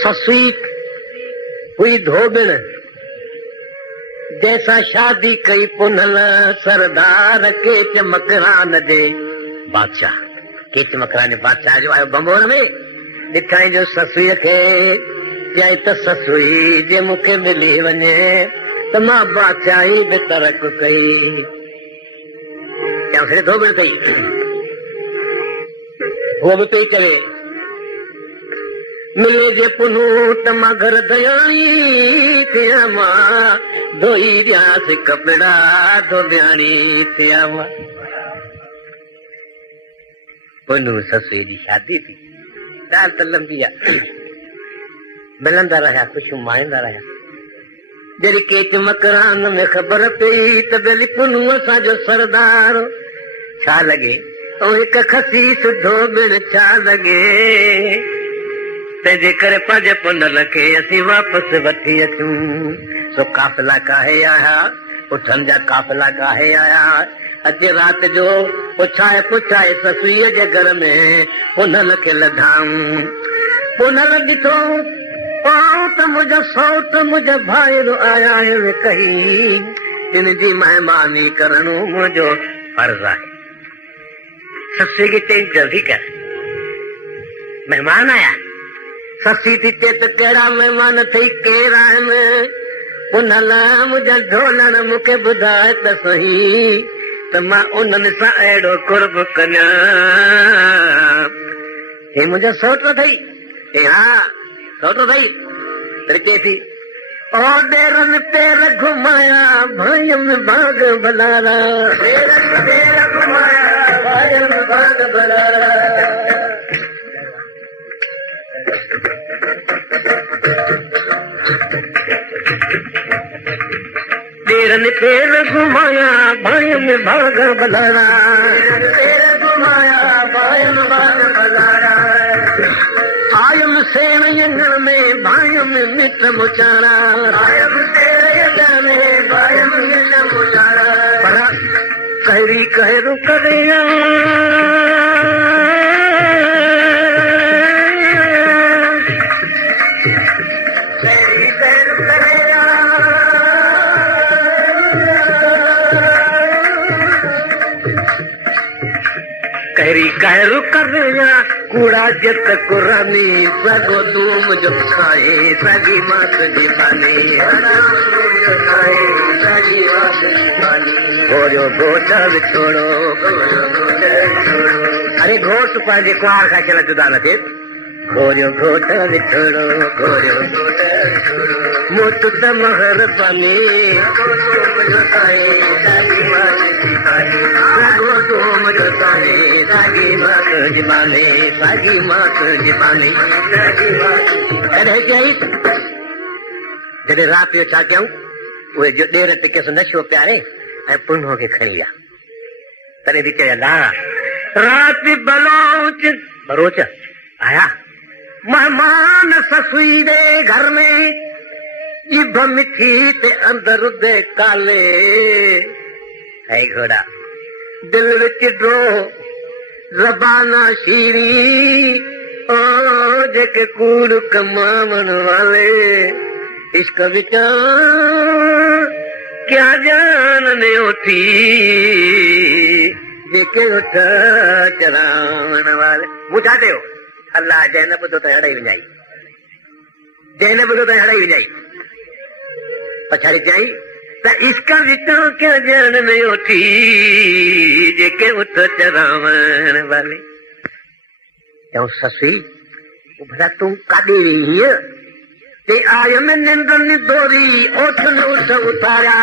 ससुई हुई धोबिण जैसा शादी कई पुनल सरदार के चमकरान दे बादशाह के चमकरान बादशाह जो आयो बंबोर में ॾिठाई जो ससुईअ खे चई त ससुई जे मूंखे मिली वञे त मां बादशाही बि तरक कई चऊं धोबिण कई उहो बि पई चवे मिले जे पुनू त मां घर दयाणी थिया मां धोई ॾियांसि कपिड़ा धोबियाणी थिया मां पुनू ससुई जी शादी थी ॻाल्हि त लंबी आहे मिलंदा रहिया ख़ुशियूं माणींदा रहिया जॾहिं केच मकरान में ख़बर पई त भली पुनू असांजो सरदार छा लॻे ऐं हिकु खसीस धोबिण छा लॻे तंहिंजे करे पंहिंजे पुनल खे असीं वापसि वठी अचूं सो काफ़िला काहे आया पुठनि जा काफ़िला काहे आया अॼु राति जो पुछाए ससुईअ जे घर में पुनल खे लधाऊं पुनल ॾिठो पाऊं त मुंहिंजा सौट मुंहिंजा भाइर आया आहिनि कही तिन जी महिमानी करणो मुंहिंजो फर्ज़ आहे ससुई खे चई जल्दी कर महिमान आया ससी थी चए त कहिड़ा महिमान अथई केरु आहिनि पुनल मुंहिंजा ढोलण मूंखे ॿुधाए त सही त मां उन्हनि सां अहिड़ो कुर्ब कयां हे मुंहिंजा सौट अथई हे हा सौट अथई तरी चए थी ओ ॾेरनि पेर घुमाया भाइयुनि बाग भलारा ॾेरनि पेर घुमाया भाइयुनि बाग भलारा ॾेरनि पेर घुमाया भाइयुनि बाग भलारा पेर घुमाया भाइयुनि बाग भलारा आयम सेण यंगण में भाइयुनि मिट मुचारा आयम सेण यंगण में भाइयुनि मिट मुचारा पर कहिड़ी कहरू करे कहरू कर कूड़ा जत कुरानी सगो तूम जो खाए सगी मात जी बानी गोरियो घोट छोड़ो अरे घोट पंहिंजे कुंवार खां चल जुदा न थिए गोरियो घोट छोड़ो गोरियो मोट त महर बनी सागी मात जिबानी सागी मात जिबानी जॾहिं राति जो छा कयूं उहे जो ॾेर टिकेसि नशो प्यारे ऐं पुनो खे खणी विया तॾहिं बि चया ला राति बलोच आया मेहमान ससुई दे घर में जिभ मिठी ते अंदर दे काले है घोड़ा दिल विच ड्रो ज़बाना शीरी ओ जेके कूड़ कमावण वाले इश्क विचा क्या जानने उठी जेके उठ चरावण वाले ॿुधा थियो अल्लाह जंहिं न ॿुधो त हड़ाई विञाई जंहिं न ॿुधो त हड़ाई विञाई पछाड़ी चई त इश्क विचों क्या जानने उठी जेके उठ चरावण वाले चऊं ससुई भला तूं काॾे वई हीअं ते आयम निंड निदोरी ओठ न उठ उतारिया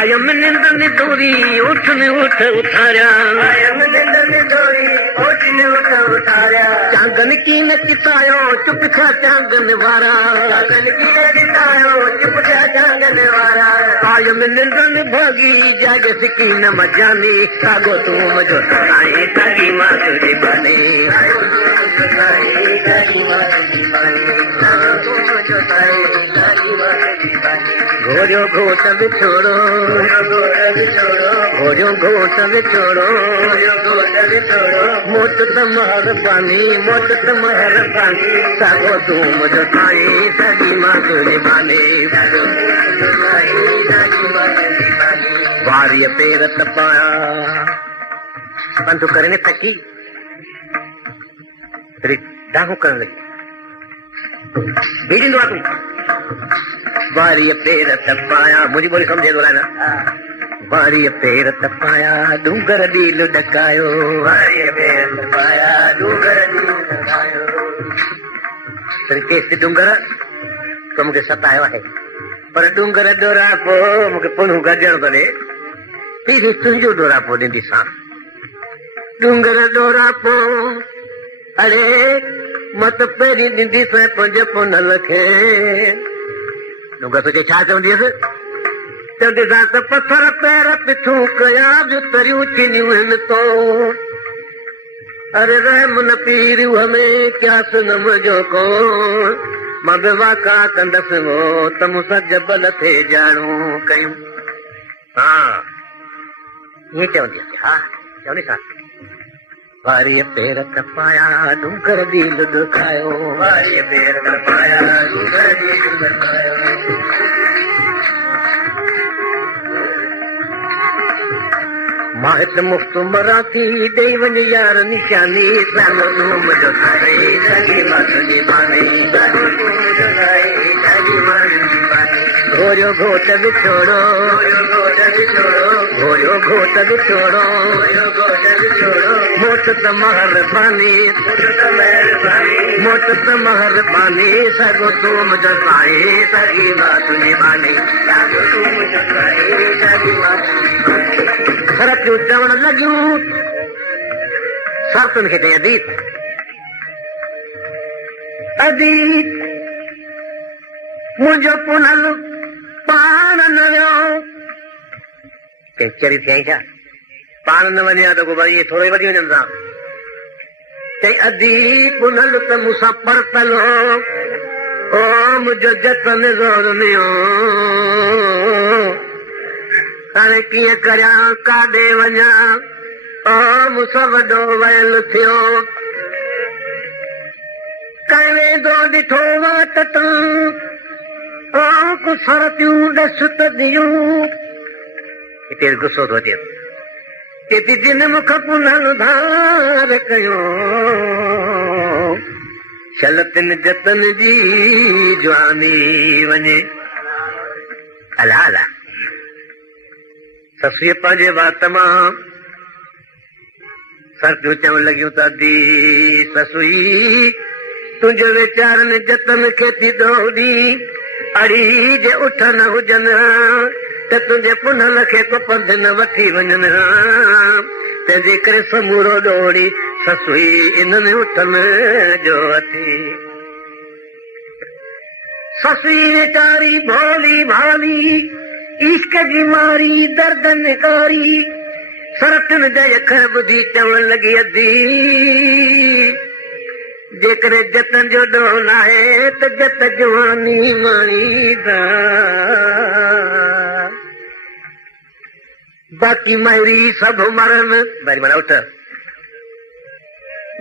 आयम निंड निदोरी ओठ न उठ उतारिया आयम निंड निदोरी ओठ न उठ उतारिया चांगन की न चितायो चुप थिया चांगन वारा चांगन की न चितायो चुप थिया चांगन वारा आयम निंड न भागी जाग सिकी न मजानी सागो तू मुझो साईं सागी मां तुझी बानी सागी मां तुझी बानी सागो तू मुझो साईं सागी मां तुझी बानी घोड़ियो घोट विछोड़ो घोड़ियो घोट विछोड़ो मोट त महरबानी मोट त महरबानी सागो तूं मुंहिंजो साईं सॼी मां तुंहिंजी बानी वारीअ पेर तपाया पंधु करे न थकी डाकू करण लगी भेजंदो आहे तूं वारीअ पेर तपाया मुंहिंजी ॿोली सम्झे थो न वारीअ पेर तपाया डूंगर ॾील ॾकायो वारीअ पेर तपाया डूंगर ॾील ॾकायो केस डूंगर तो मूंखे सतायो आहे पर डूंगर ॾोरापो मूंखे पुनूं गॾियणो थो ॾे पीरी तुंहिंजो ॾोरापो ॾींदीसां डूंगर ॾोरापो अरे मत पहिरीं ॾींदीसां 5 पुनल खे डूंगर तुंहिंजे छा चवंदी हुयसि चवंदीसां त पथर पैर पिछूं कया जो तरियूं चिनियूं आहिनि तो अरे रहम न पीर हमें क्यास न मुंहिंजो को मां बि वाका कंदसि वो त मूंसां जबल थे ॼाणू कयूं हा ईअं चवंदी हुयसि हा चवंदीसां वारीअ पेर तपाया डूंगर ॾील ॾकायो वारीअ पेर तपाया डूंगर ॾील ॾकायो मां हिते मुफ़्त मरां थी ॾेई वञ यार निशानी साॻो तूं मुंहिंजो साईं सॼी मां तुंहिंजी बानी घोड़ियो घोट विछोड़ो घोड़ियो घोट विछोड़ो मोट त महरबानी मोट त महरबानी साॻो तूं मुंहिंजो साईं सॼी मां तुंहिंजी बानी सरतियूं चवण लॻियूं सरतुनि खे चई अदीत अदीत मुंहिंजो पुनल पाण न वियो चरी थी आई छा पाण न वञे त को भई थोरो ई वधी वञनि था चई अदीत पुनल त मूंसां परतल हो ओ मुंहिंजो जतन ज़ोर नियो हाणे कीअं करियां काॾे वञा ओ मूंसां वॾो वयल थियो कंहिं वेंदो ॾिठो वाट तूं ओ कुसरतियूं ॾस त ॾियूं हिते गुस्सो थो अचे चेती जिन मुख पुनल धार कयो छलतिन जतन जी जवानी वञे अला अला ससुअ पंहिंजे वात मां सरतियूं चवण लॻियूं त दी ससुई तुंहिंजे वीचारनि जतन खे थी दौड़ी अड़ी जे उठ न हुजनि त तुंहिंजे पुनल खे को पंध न वठी वञनि तंहिंजे करे समूरो दौड़ी ससुई इन्हनि उठनि जो अथी ससुई वीचारी भोली भाली इश्क जी मारी दर्द निकारी सरतन जा अख ॿुधी चवण लॻी अदी जेकॾहिं जतन जो ॾोह न आहे त जत जवानी माणीदा बाक़ी मायरी सभु मरनि वरी माना उठ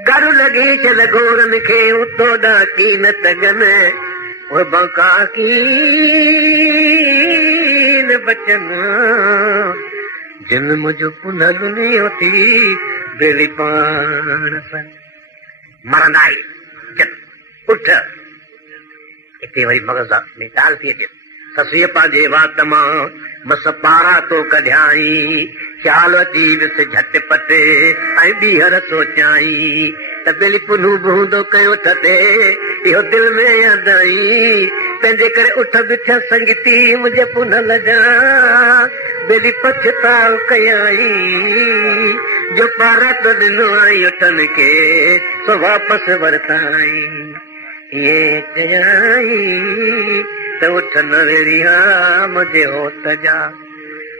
घर लॻी चल गोरनि खे उतो ॾाकी न तगनि उहे बका की बचन जिन मुंहिंजो पुनल थी बेली पाण मरंदा उठ हिते वरी मग़ज़ में ॻाल्हि थी अचे ससुअ पंहिंजे वात मां मस पारा तो कढियाई ख़्याल अची वियुसि झटपट ऐं ॿीहर सोचियाई त बेली पुनू बूंदो कयो ठते इहो दिलि में यादि आई तंहिंजे करे उठ बिठिया संगीती मुंहिंजे पुनल जा बेली पछताव कयाई जो पारा तो ॾिनो आई उठनि खे सो वापसि वरिताई इहे चयाई त उठ न वेरिया मुंहिंजे होत जा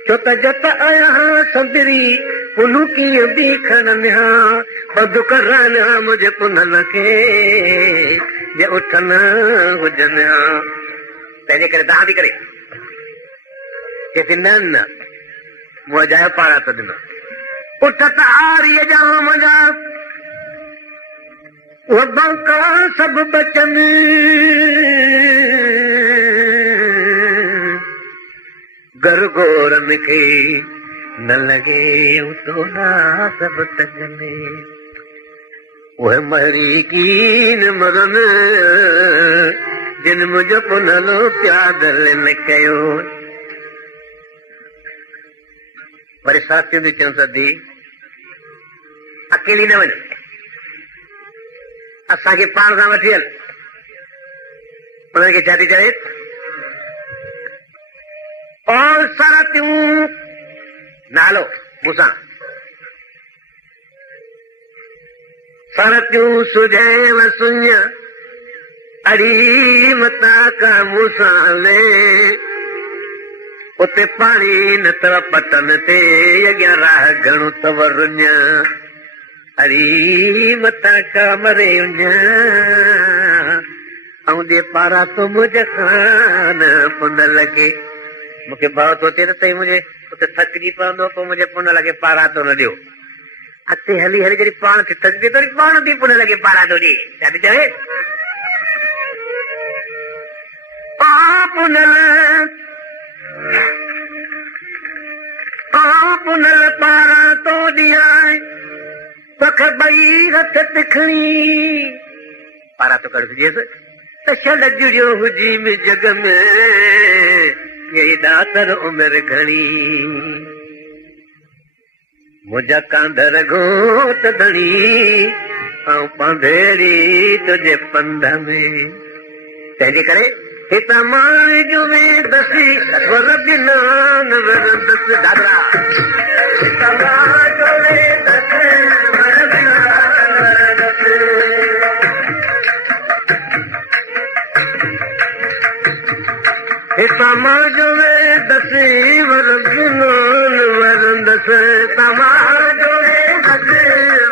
छो त जत आया संदरी पुनू कीअं बि खणनि हा बदु करनि हा मुंहिंजे पुनल खे जे उठ न हुजनि हा तंहिंजे करे तव्हां थी करे चए न मुंह जायो पारा तो ॾिनो उठ त आरीअ जाम जा वो बांका सब बचन गरगोरन खे न लगे तो ना सब तजने वह मरी कीन मरन जिन मुझो पुनलो प्यादल न कयो वरी साथियों दी चवनि सदी अकेली न वञ असांखे पाण सां वठी हल उन्हनि खे छा थी चवे और साथियूं नालो मूंसां साथियूं सुझेव सुञ अड़ी मता का मूंसां ले उते पाणी न तव पटन ते अॻियां राह घणो तव रुञ अड़ी मता का मरे उञ ऐं जे पारा तो मुझ खान पुन लॻे मूंखे भउ थो थिए त तई मुंहिंजे उते थकिजी पवंदो पोइ मुंहिंजे पुन लॻे पारा तो न ॾियो अॻिते हली हली जॾहिं पाण खे थकिजे थो पाण थी पुन लॻे पारा थो ॾिए छा थी चवे पुनल पारा तो ॾियां पख ॿई हथ तिखणी पारा तो कढिजेसि त छॾ जुड़ियो हुजी में जग में ये दातर उमिरि घणी मुंहिंजा कांधर घोट धणी ऐं पंधेड़ी तुंहिंजे पंध में तंहिंजे करे हितां मां जो में दसी वर बिना न वरंदस दादरा हितां मां जो में दसी वर बिना न वरंदस हितां मां जो में दसी वर बिना न वरंदस हितां मां जो में दसी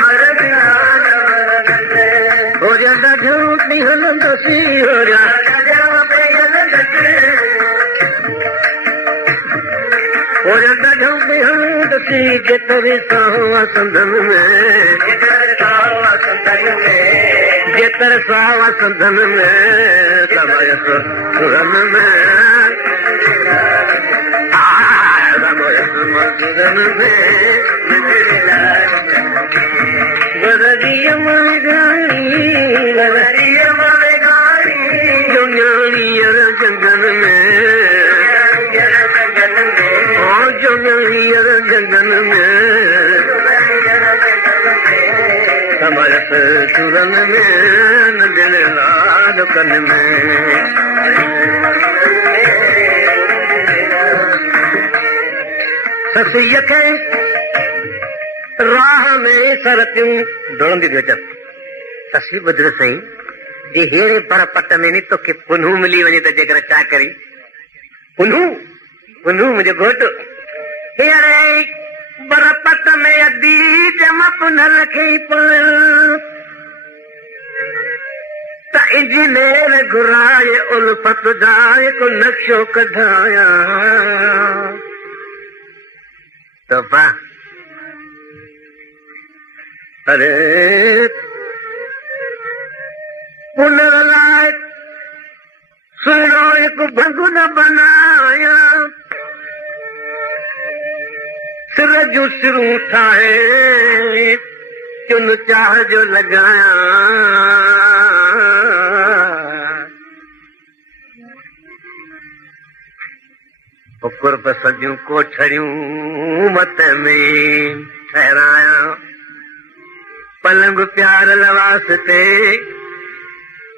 वर बिना न वरंदस हो जा ॾाढो ॾींहुं हलंदसी हो जा जेतरे सावा संदन में जेतर सावा संदन में समयस सुरन में समयस मधुरन में वरदिय मगानी वरदिय मगानी जो ஞானியர் जंगल में जो ஞானியர் जंगल में समयस सुरन में न दिल लाल कन में ससुईअ खे राह में सरतियूं दौड़ंदी थी अचनि ससु ॿुधर सही जे हेड़े पर पट में नी तोखे पुनू मिली वञे त जेकर छा करी पुनू पुनू मुंहिंजो घोटु हेड़े बर पट में अदी जम पुनल खे पायां त इंजीनेर घुराए उल्फत जाए को नक्शो कढायां तो पा अरे पुनर लाइ सुहिणो हिकु भंगुन बनाया सिर जूं सिरूं ठाहे चुन चाह जो लॻाया कुर्ब सॼियूं कोठरियूं मत में ठहराया पलंग प्यार लवास ते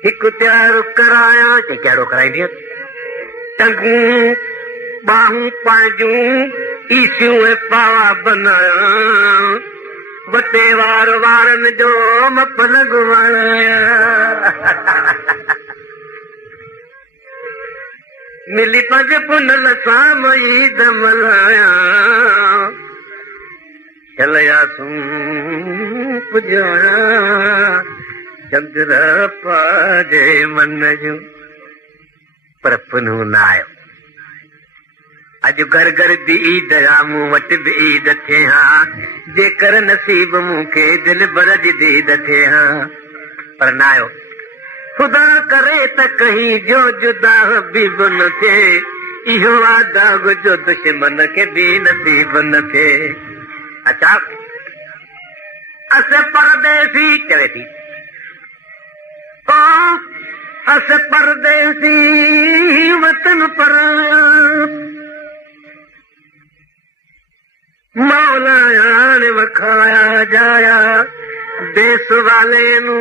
हिकु त्यारो कराया कहिड़ो कराईंदी टंगूं बाहूं पंहिंजूं ईसियूं ऐं पावा बनाया वटे वार वारनि जो पलंग वणाया मिली पंज पुनल सां मई दमलाया चलया तूं पुॼाया चंद्र पाजे मन जूं पर पुनू न आयो अॼु घर घर दी ईद आ मूं वटि बि ईद थे हाँ जेकर नसीब मूंखे दिल भर जी दीद थे हाँ पर न आयो खुदा करे त कहीं जो जुदा बि न थिए इहो आदाब जो दुश्मन खे बि नसीब न थिए अच्छा अस परदेसी चवे थी अस परदेसी वतन पर मौला ने वखाया जाया देश वाले नू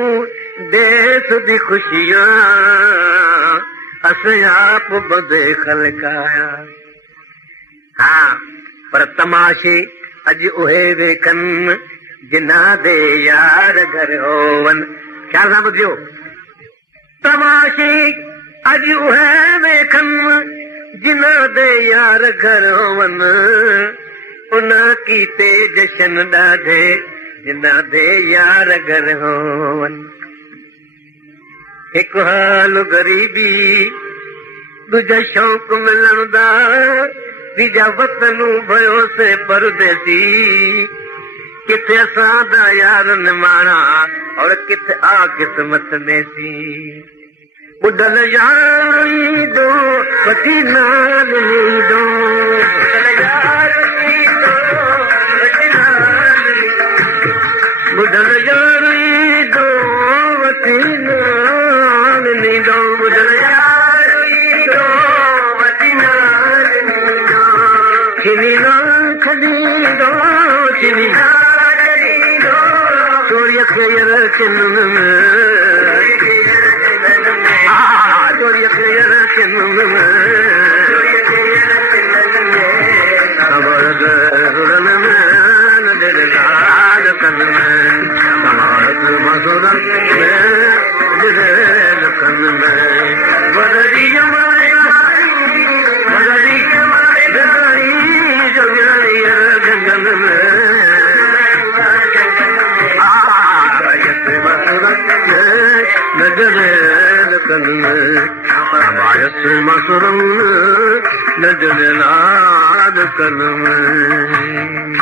देश दी खुशियां अस आप बदे खलकाया हाँ पर तमाशे अज उहे वेखन जिना दे यार घर होवन ख्याल सां ॿुधियो तमाशे अज उहे वेखन जिना दे यार घर होवन उन कीते जशन ॾाढे जिना दे यार घर होवन हिकु हाल ग़रीबी दूजा शौक़ मिलण दा तीजा वतन भयो से परदेसी किथे असां दा यार निमाणा और किथे आ किस्मत में सी बुढ़ल यार दो वठी नाल दो बुढ़ल यार दो वठी नाल दो बुढ़ल यार दो वठी नाल दो चिनी ना खड़ी दो चिनी ना चोरी खेर किन्न चोरी खेर किन्न खबर रुड़न में नजर लाल कन में समाज मसुरन में दिल कन में बदरी जमाई बदरी जमाई जो गिरी गंगन में नजर कन समायत मसुरन नजर लाल कन में